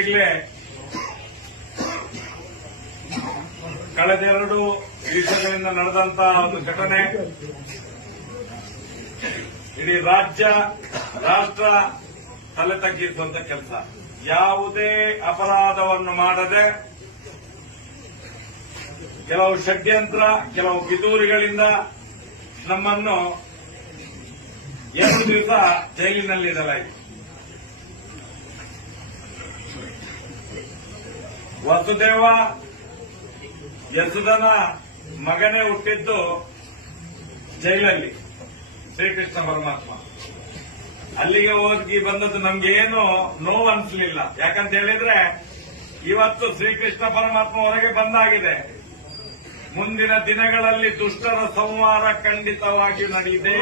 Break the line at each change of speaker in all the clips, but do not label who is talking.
ಈಗಾಗಲೇ ಕಳೆದೆರಡು ದಿವಸಗಳಿಂದ ನಡೆದಂತ ಒಂದು ಘಟನೆ ಇಡೀ ರಾಜ್ಯ ರಾಷ್ಟ್ರ ತಲೆ ತಗ್ಗಿಸುವಂತ ಕೆಲಸ ಯಾವುದೇ ಅಪರಾಧವನ್ನು ಮಾಡದೆ ಕೆಲವು ಷಡ್ಯಂತ್ರ ಕೆಲವು ಪಿತೂರಿಗಳಿಂದ ನಮ್ಮನ್ನು ಎರಡು ದಿವಸ ಜೈಲಿನಲ್ಲಿ ವಸುದೇವ ಯಸುದನ ಮಗನೇ ಹುಟ್ಟಿದ್ದು ಜೈಲಲ್ಲಿ ಶ್ರೀಕೃಷ್ಣ ಪರಮಾತ್ಮ ಅಲ್ಲಿಗೆ ಹೋಗಿ ಬಂದದ್ದು ನಮ್ಗೇನು ನೋವು ಅನ್ಸಲಿಲ್ಲ ಯಾಕಂತ ಹೇಳಿದ್ರೆ ಇವತ್ತು ಶ್ರೀಕೃಷ್ಣ ಪರಮಾತ್ಮ ಹೊರಗೆ ಬಂದಾಗಿದೆ ಮುಂದಿನ ದಿನಗಳಲ್ಲಿ ದುಷ್ಟರ ಸಂವಾರ ಖಂಡಿತವಾಗಿ ನಡೆಯಿದೆ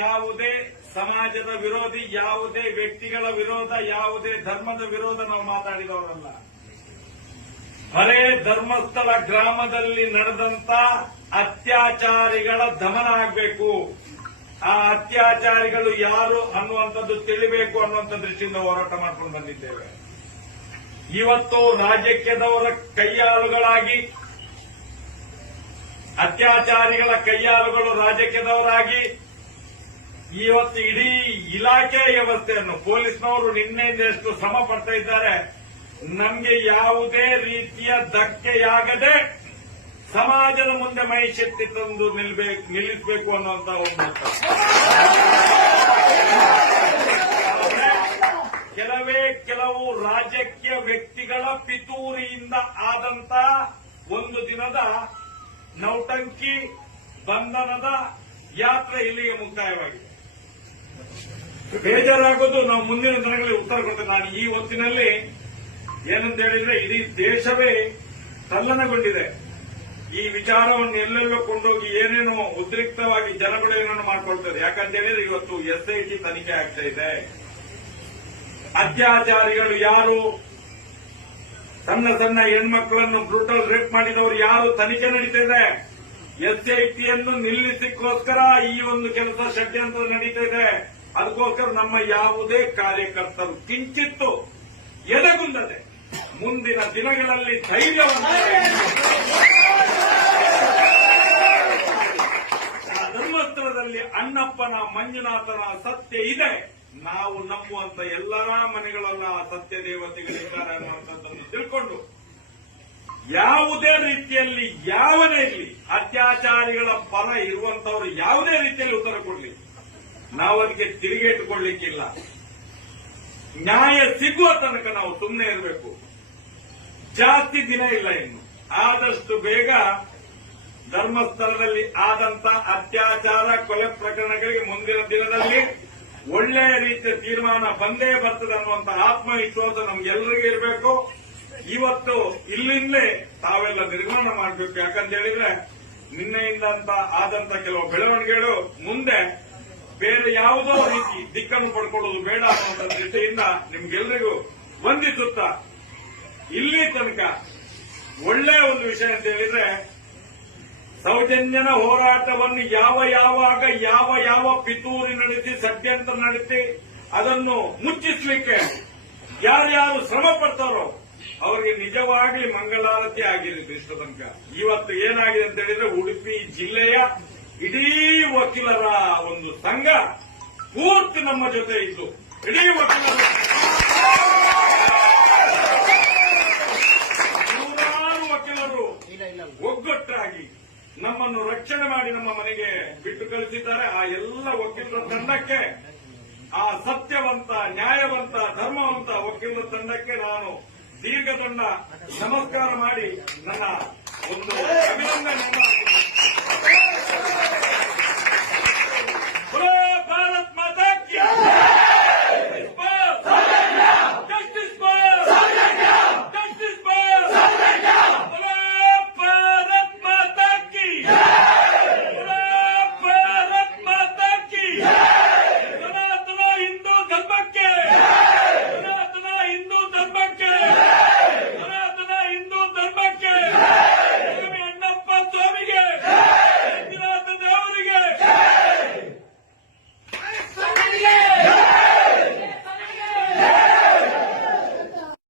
ಯಾವುದೇ ಸಮಾಜದ ವಿರೋಧಿ ಯಾವುದೇ ವ್ಯಕ್ತಿಗಳ ವಿರೋಧ ಯಾವುದೇ ಧರ್ಮದ ವಿರೋಧ ನಾವು ಮಾತಾಡಿದವರಲ್ಲ ಬರೇ ಧರ್ಮಸ್ಥಳ ಗ್ರಾಮದಲ್ಲಿ ನಡೆದಂತ ಅತ್ಯಾಚಾರಿಗಳ ದಮನ ಆಗಬೇಕು ಆ ಅತ್ಯಾಚಾರಿಗಳು ಯಾರು ಅನ್ನುವಂಥದ್ದು ತಿಳಿಬೇಕು ಅನ್ನುವಂಥ ದೃಷ್ಟಿಯಿಂದ ಹೋರಾಟ ಮಾಡಿಕೊಂಡು ಬಂದಿದ್ದೇವೆ ಇವತ್ತು ರಾಜಕೀಯದವರ ಕೈಯಾಳುಗಳಾಗಿ ಅತ್ಯಾಚಾರಿಗಳ ಕೈಯಾಳುಗಳು ರಾಜಕೀಯದವರಾಗಿ ಇವತ್ತು ಇಡೀ ಇಲಾಖೆ ವ್ಯವಸ್ಥೆಯನ್ನು ಪೊಲೀಸ್ನವರು ನಿನ್ನೆಯಿಂದ ಎಷ್ಟು ಶ್ರಮ ಪಡ್ತಾ ಇದ್ದಾರೆ ನಮಗೆ ಯಾವುದೇ ರೀತಿಯ ಧಕ್ಕೆಯಾಗದೆ ಸಮಾಜದ ಮುಂದೆ ಮಹಿಷೆತ್ತಿ ತಂದು ನಿಲ್ಲಿಸಬೇಕು ಅನ್ನುವಂತ ಒಂದು ಕೆಲವೇ ಕೆಲವು ರಾಜಕೀಯ ವ್ಯಕ್ತಿಗಳ ಪಿತೂರಿಯಿಂದ ಆದಂತ ಒಂದು ದಿನದ ನೌಟಂಕಿ ಬಂಧನದ ಯಾತ್ರೆ ಇಲ್ಲಿಗೆ ಮುಕ್ತಾಯವಾಗಿದೆ ಬೇಜಾರಾಗೋದು ನಾವು ಮುಂದಿನ ದಿನಗಳಲ್ಲಿ ಉತ್ತರ ಕೊಡ್ತೇವೆ ನಾನು ಈ ಹೊತ್ತಿನಲ್ಲಿ ಏನಂತ ಹೇಳಿದ್ರೆ ಇಡೀ ದೇಶವೇ ತಲ್ಲನಗೊಂಡಿದೆ ಈ ವಿಚಾರವನ್ನು ಎಲ್ಲೆಲ್ಲೋ ಕೊಂಡೋಗಿ ಏನೇನೋ ಉದ್ರಿಕ್ತವಾಗಿ ಜನಗಳು ಏನನ್ನು ಮಾಡ್ಕೊಳ್ತಾರೆ ಯಾಕಂತ ಹೇಳಿದ್ರೆ ಇವತ್ತು ಎಸ್ಐಟಿ ತನಿಖೆ ಆಗ್ತಾ ಇದೆ ಅತ್ಯಾಚಾರಿಗಳು ಯಾರು ತನ್ನ ತನ್ನ ಹೆಣ್ಮಕ್ಳನ್ನು ಬ್ರೂಟಲ್ ರೇಪ್ ಮಾಡಿದವರು ಯಾರು ತನಿಖೆ ನಡೀತಾ ಇದೆ ಎಸ್ಐಟಿಯನ್ನು ನಿಲ್ಲಿಸಿಕೋಸ್ಕರ ಈ ಒಂದು ಕೆಲಸ ಷಡ್ಯಂತ್ರ ನಡೀತಾ ಇದೆ ಅದಕ್ಕೋಸ್ಕರ ನಮ್ಮ ಯಾವುದೇ ಕಾರ್ಯಕರ್ತರು ಕಿಂಚಿತ್ತು ಎದಗುಂದದೆ ಮುಂದಿನ ದಿನಗಳಲ್ಲಿ ಧೈರ್ಯವನ್ನು ಧರ್ಮಸ್ಥಳದಲ್ಲಿ ಅಣ್ಣಪ್ಪನ ಮಂಜುನಾಥನ ಸತ್ಯ ಇದೆ ನಾವು ನಂಬುವಂತ ಎಲ್ಲರ ಮನೆಗಳಲ್ಲ ಆ ಸತ್ಯ ದೇವತೆಗಳಿದ್ದಾರೆ ಅನ್ನುವಂಥದ್ದನ್ನು ತಿಳ್ಕೊಂಡು ಯಾವುದೇ ರೀತಿಯಲ್ಲಿ ಯಾವನೇ ಇರಲಿ ಅತ್ಯಾಚಾರಿಗಳ ಪರ ಇರುವಂತವರು ಯಾವುದೇ ರೀತಿಯಲ್ಲಿ ಉತ್ತರ ಕೊಡಲಿ ನಾವು ಅದಕ್ಕೆ ತಿರುಗೇಟುಕೊಳ್ಳಿಕ್ಕಿಲ್ಲ ನ್ಯಾಯ ಸಿಗುವ ತನಕ ನಾವು ಸುಮ್ಮನೆ ಇರಬೇಕು ಜಾಸ್ತಿ ದಿನ ಇಲ್ಲ ಇನ್ನು ಆದಷ್ಟು ಬೇಗ ಧರ್ಮಸ್ಥಳದಲ್ಲಿ ಆದಂತ ಅತ್ಯಾಚಾರ ಕೊಲೆ ಪ್ರಕರಣಗಳಿಗೆ ಮುಂದಿನ ದಿನದಲ್ಲಿ ಒಳ್ಳೆಯ ರೀತಿಯ ತೀರ್ಮಾನ ಬಂದೇ ಬರ್ತದೆ ಅನ್ನುವಂಥ ಆತ್ಮವಿಶ್ವಾಸ ನಮ್ಗೆಲ್ಲರಿಗೂ ಇರಬೇಕು ಇವತ್ತು ಇಲ್ಲಿಂದಲೇ ತಾವೆಲ್ಲ ನಿರ್ಮಾಣ ಮಾಡಬೇಕು ಯಾಕಂತ ಹೇಳಿದ್ರೆ ನಿನ್ನೆಯಿಂದ ಆದಂತ ಕೆಲವು ಬೆಳವಣಿಗೆಗಳು ಮುಂದೆ ಬೇರೆ ಯಾವುದೋ ರೀತಿ ದಿಕ್ಕನ್ನು ಪಡ್ಕೊಳ್ಳೋದು ಬೇಡ ಅನ್ನುವಂಥ ದೃಷ್ಟಿಯಿಂದ ನಿಮ್ಗೆಲ್ಲರಿಗೂ ವಂದಿಸುತ್ತಾ ಇಲ್ಲಿ ತನಕ ಒಳ್ಳೆಯ ಒಂದು ವಿಷಯ ಅಂತ ಹೇಳಿದ್ರೆ ಸೌಜನ್ಯನ ಹೋರಾಟವನ್ನು ಯಾವ ಯಾವಾಗ ಯಾವ ಯಾವ ಪಿತೂರಿ ನಡೆಸಿ ಷಡ್ಯಂತ್ರ ನಡೆಸಿ ಅದನ್ನು ಮುಚ್ಚಿಸಲಿಕ್ಕೆ ಯಾರ್ಯಾರು ಶ್ರಮ ಪಡ್ತಾರೋ ಅವರಿಗೆ ನಿಜವಾಗಿ ಮಂಗಳಾರತಿ ಆಗಿರಲಿ ಇಷ್ಟ ತನಕ ಇವತ್ತು ಏನಾಗಿದೆ ಅಂತ ಹೇಳಿದ್ರೆ ಉಡುಪಿ ಜಿಲ್ಲೆಯ ಇಡೀ ವಕೀಲರ ಒಂದು ಸಂಘ ಪೂರ್ತಿ ನಮ್ಮ ಜೊತೆ ಇದ್ದು ಇಡೀ ವಕೀಲರು ನೂರಾರು ವಕೀಲರು ಒಗ್ಗಟ್ಟಾಗಿ ನಮ್ಮನ್ನು ರಕ್ಷಣೆ ಮಾಡಿ ನಮ್ಮ ಮನೆಗೆ ಬಿಟ್ಟು ಕಳಿಸಿದ್ದಾರೆ ಆ ಎಲ್ಲ ವಕೀಲರ ತಂಡಕ್ಕೆ ಆ ಸತ್ಯವಂತ ನ್ಯಾಯವಂತ ಧರ್ಮವಂತ ವಕೀಲರ ತಂಡಕ್ಕೆ ನಾನು ದೀರ್ಘದಂಡ ನಮಸ್ಕಾರ ಮಾಡಿ ನನ್ನ ಒಂದು ಅಭಿನಂದನೆ